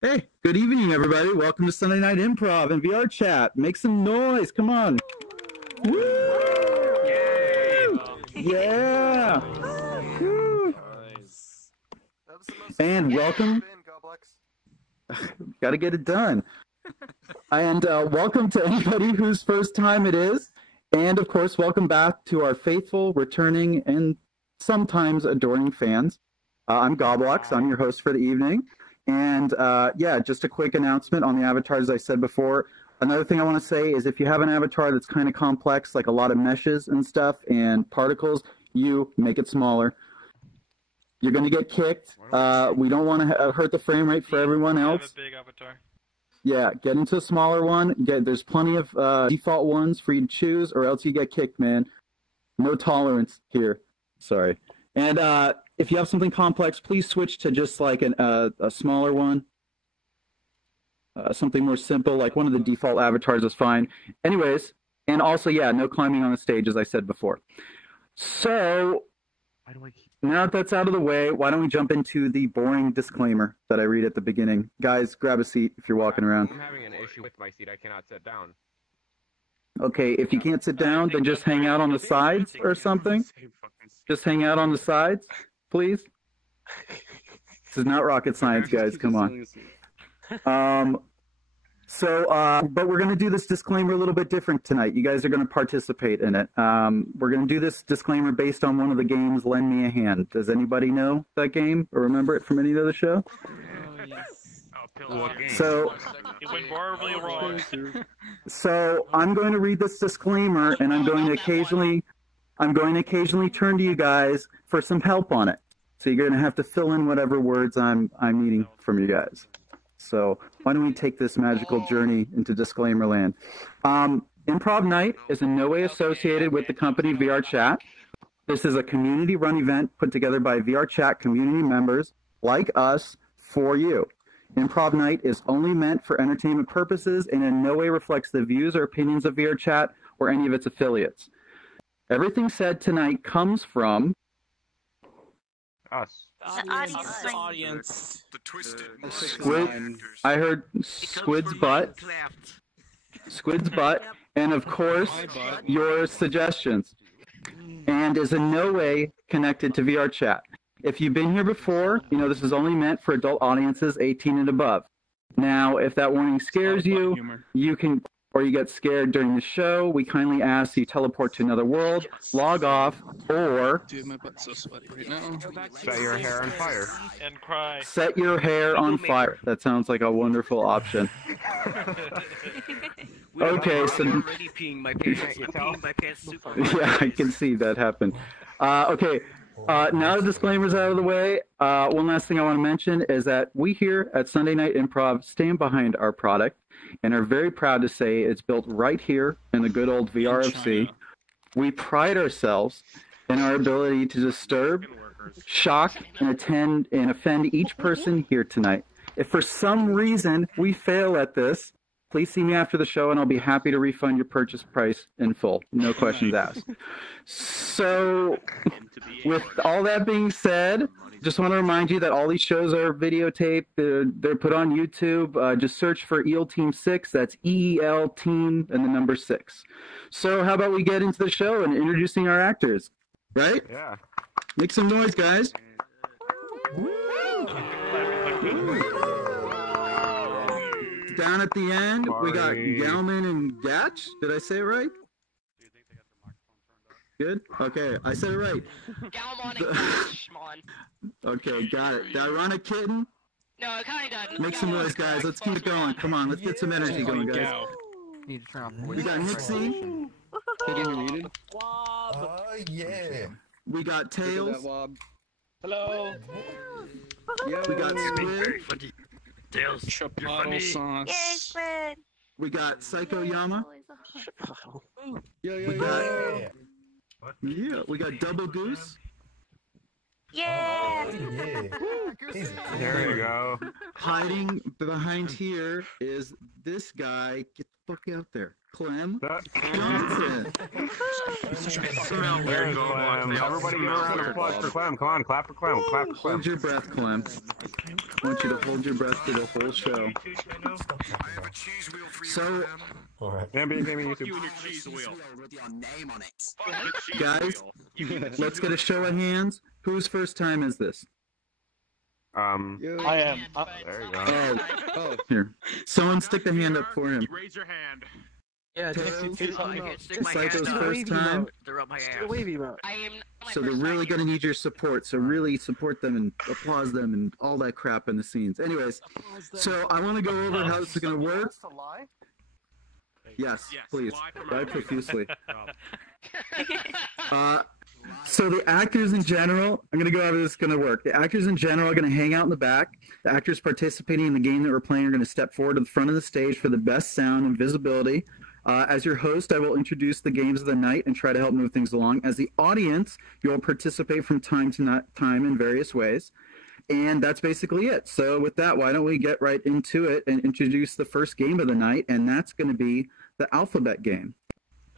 Hey, good evening, everybody. Welcome to Sunday Night Improv and VRChat. Make some noise. Come on. Woo! Yay! Yeah. Woo. Nice. That was the most And welcome. Got to get it done. And welcome to anybody whose first time it is. And of course, welcome back to our faithful, returning, and sometimes adoring fans. I'm Goblox. I'm your host for the evening. And yeah, just a quick announcement on the avatars, as I said before. Another thing I want to say is if you have an avatar that's kind of complex, like a lot of meshes and stuff and particles, you make it smaller. You're going to get kicked. We don't want to hurt the frame rate for everyone else. I have a big avatar. Yeah, get into a smaller one. There's plenty of default ones for you to choose, or else you get kicked, man. No tolerance here. Sorry. And if you have something complex, please switch to just like a smaller one. Something more simple, like one of the default avatars is fine. Anyways, and also, yeah, no climbing on the stage, as I said before. So, now that that's out of the way, why don't we jump into the boring disclaimer that I read at the beginning. Guys, grab a seat if you're walking around. I'm having an issue with my seat. I cannot sit down. Okay, if you can't sit down, then just hang out on the sides or something. Just hang out on the sides, please. This is not rocket science, guys. Come on. But we're going to do this disclaimer a little bit different tonight. You guys are going to participate in it. We're going to do this disclaimer based on one of the games, Lend Me a Hand. Does anybody know that game or remember it from any other show? So, it went horribly wrong. So I'm going to read this disclaimer, and I'm going to occasionally turn to you guys for some help on it. So you're going to have to fill in whatever words I'm needing from you guys. So why don't we take this magical journey into disclaimer land? Improv Night is in no way associated with the company VRChat. This is a community-run event put together by VRChat community members like us for you. Improv Night is only meant for entertainment purposes and in no way reflects the views or opinions of VRChat or any of its affiliates. Everything said tonight comes from Us. The audience. The twisted Squid. I heard Squid's butt. Squid's butt, and of course your suggestions, and is in no way connected to VRChat. If you've been here before, you know this is only meant for adult audiences 18 and above. Now, if that warning scares you, you can, or you get scared during the show, we kindly ask you teleport to another world, log off, or Dude, my butt's so sweaty right now. Set your hair on fire. And cry. set your hair on fire. That sounds like a wonderful option. Okay, so already peeing my pants. I'm peeing my pants super. yeah, I can see that happen. Okay, now the disclaimer's out of the way. One last thing I want to mention is that we here at Sunday Night Improv stand behind our product and are very proud to say it's built right here in the good old VRFC. We pride ourselves in our ability to disturb, shock, and offend each person here tonight. If for some reason we fail at this, please see me after the show and I'll be happy to refund your purchase price in full. No questions asked. So, with all that being said, just want to remind you that all these shows are videotaped. They're put on YouTube. Just search for EEL Team 6. That's EEL Team and the number 6. So how about we get into the show and introducing our actors, right? Yeah. Make some noise, guys. Down at the end, we got Galman and Gatch. Did I say it right? Good? Okay, I said it right. Galmon and Cashmon. Okay, got it. Did I run a kitten? No, kinda. Make some noise, guys. Let's keep it going. Come on, let's get some energy going, guys. Need to turn off We got Nixie. yeah. We got Tails. Hello. We got Squid. funny. Tails. Chipotle sauce. We got Psycho Yama. Yeah. We got Double Goose. Yeah. There you go. Hiding behind here is this guy. Get fuck out there. Clem That- Johnson. Smell very good. Everybody give a round of applause for Clem. Come on, clap for Clem. Clap for Clem. Hold your breath, Clem. I want you to hold your breath for the whole show. So, NBA Gaming YouTube. You and your cheese wheel. With your name on it. guys, let's get a show of hands. Whose first time is this? I am. There you go. Oh, here. Someone stick the hand up for him. Raise your hand. Yeah, Tails, I can't stick my Psycho's hand up. first time. They're up my the ass. wavy mode. I am. So they're really going to need your support. So really support them and applause them and all that crap in the scenes. Anyways, so I want to go over how this is going to work. Yes, please. Lie profusely. So the actors in general, I'm going to go over how this is going to work. The actors in general are going to hang out in the back. The actors participating in the game that we're playing are going to step forward to the front of the stage for the best sound and visibility. As your host, I will introduce the games of the night and try to help move things along. As the audience, you'll participate from time to time in various ways. And that's basically it. So with that, why don't we get right into it and introduce the first game of the night, and that's going to be the alphabet game.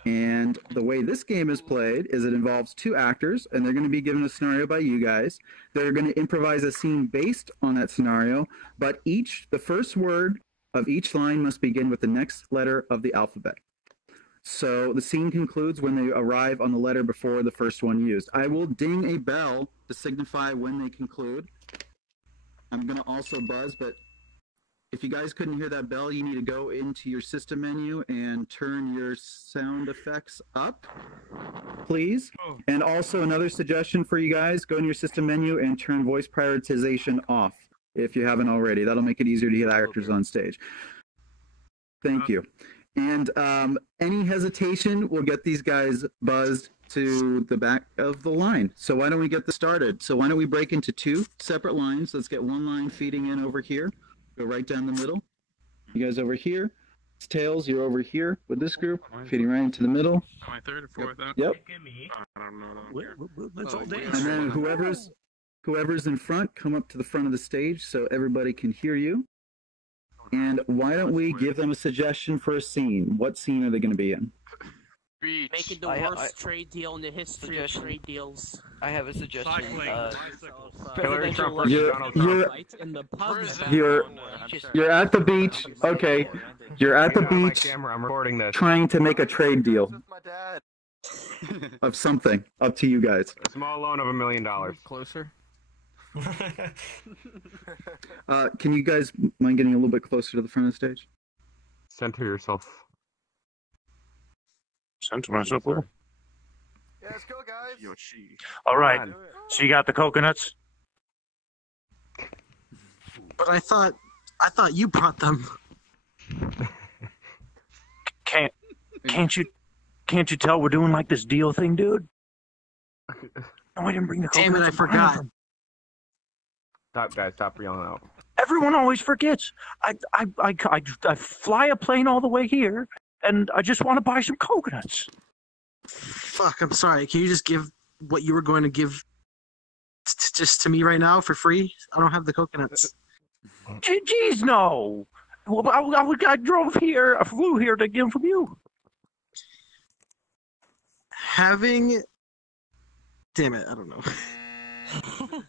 And the way this game is played is it involves two actors, and they're going to be given a scenario by you guys. They're going to improvise a scene based on that scenario, but the first word of each line must begin with the next letter of the alphabet. So the scene concludes when they arrive on the letter before the first one used. I will ding a bell to signify when they conclude. I'm going to also buzz, but if you guys couldn't hear that bell, you need to go into your system menu and turn your sound effects up, please. And also another suggestion for you guys, go in your system menu and turn voice prioritization off if you haven't already. That'll make it easier to hear the actors on stage. Thank you. And any hesitation will get these guys buzzed to the back of the line. So why don't we get this started? So why don't we break into two separate lines? Let's get one line feeding in over here. Go right down the middle. You guys over here. It's Tails, you're over here with this group, feeding right into the middle. My third or fourth. Yep. I don't know. Let's all dance. And then whoever's in front, come up to the front of the stage so everybody can hear you. And why don't we give them a suggestion for a scene? What scene are they going to be in? Making the worst trade deal in the history of trade deals. I have a suggestion. Hillary Trump versus Donald Trump. You're at the beach. Okay. You're at the beach Camera, I'm recording this. trying to make a trade deal My dad. of something. Up to you guys. A small loan of $1 million. Closer. Can you guys mind getting a little bit closer to the front of the stage? Center yourself. Center myself. Well. Yeah, let's go, guys. All right. So you got the coconuts? But I thought you brought them. Can't you tell we're doing like this deal thing, dude? No, I didn't bring the coconuts. Damn it, I forgot. Stop, guys. Stop yelling out. Everyone always forgets. I fly a plane all the way here, and I just want to buy some coconuts. Fuck, I'm sorry. Can you just give what you were going to give just to me right now for free? I don't have the coconuts. Jeez, no. Well, I drove here, I flew here to get them from you. Having... Damn it, I don't know.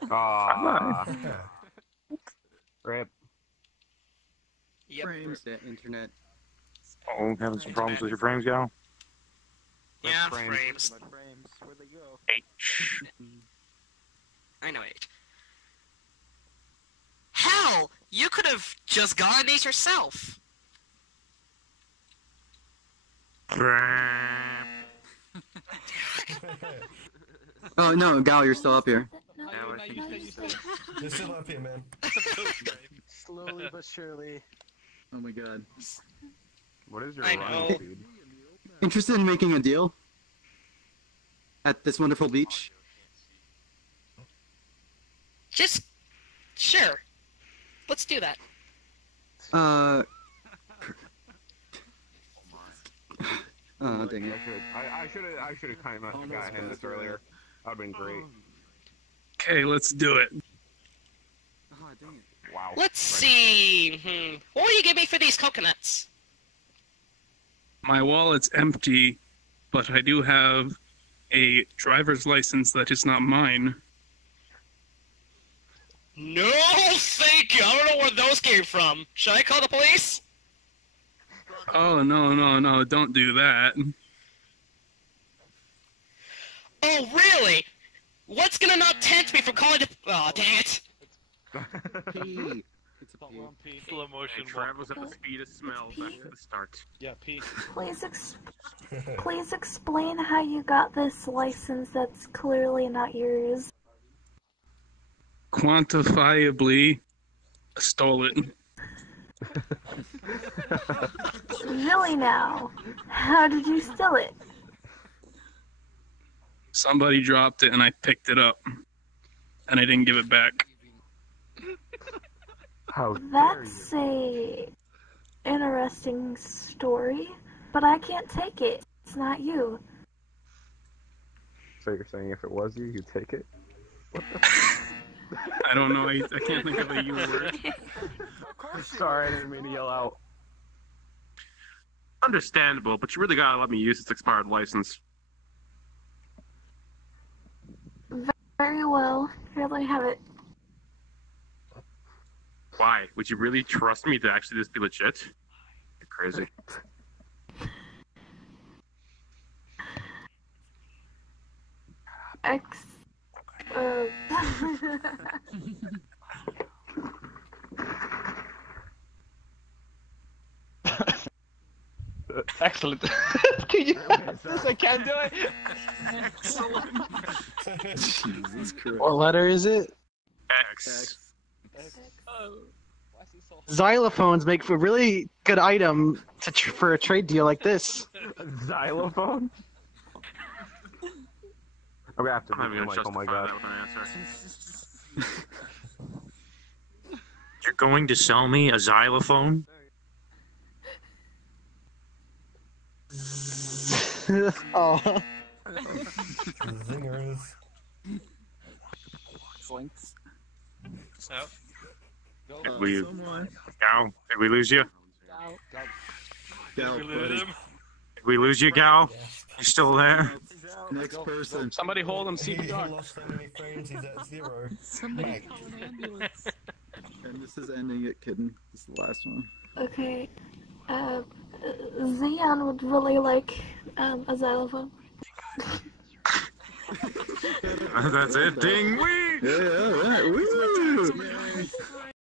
Aww. Rip. Yep. Frames, the internet. Oh, having some problems with your frames, gal? Yeah, frames. frames. Where'd they go? H. I know it. Hell, you could have just gotten these yourself. Oh no, Gal, you're still up here. You're still up here, man. Slowly but surely. Oh my god. What is your I running know. speed? Interested in making a deal at this wonderful beach? Just sure. Let's do that. Oh, dang it. I should have kind of got him this earlier. That would have been great. Okay, let's do it. Oh, dang it. Wow. Let's see. What will you give me for these coconuts? My wallet's empty, but I do have a driver's license that is not mine. No, thank you. I don't know where those came from. Should I call the police? Oh, no, don't do that. Oh, really? What's gonna not tempt me from calling the... Oh, dang it. P. It's a P. Slow motion. Travels at the speed of smell. That's the start. Yeah, P. Please explain how you got this license that's clearly not yours. Quantifiably, I stole it. Really now? How did you steal it? Somebody dropped it and I picked it up. And I didn't give it back. That's a interesting story, but I can't take it. It's not you. So you're saying if it was you, you'd take it? I don't know. I can't think of a U word. Sorry, I didn't mean to yell out. Understandable, but you really gotta let me use this expired license. Very well. Here, let me have it. Why? Would you really trust me to actually just be legit? You're crazy. Excellent. Can you this? I can't do it. Jesus Christ. What letter is it? X. Xylophones make for a really good item for a trade deal like this. Xylophone? I'm gonna have to I'm be gonna like, oh my god. that with an answer. You're going to sell me a xylophone? Oh. Zingers. Flinks. Did we lose you? Gal, buddy. Did we lose you, Gal? You still there? Next person. Somebody hold him. He CPR. lost so many friends, he's at 0. Somebody call an ambulance. And this is ending it, kitten. This is the last one. Okay. Xeon would really like a xylophone. That's it. Ding! Wee! Yeah, all right. Woo!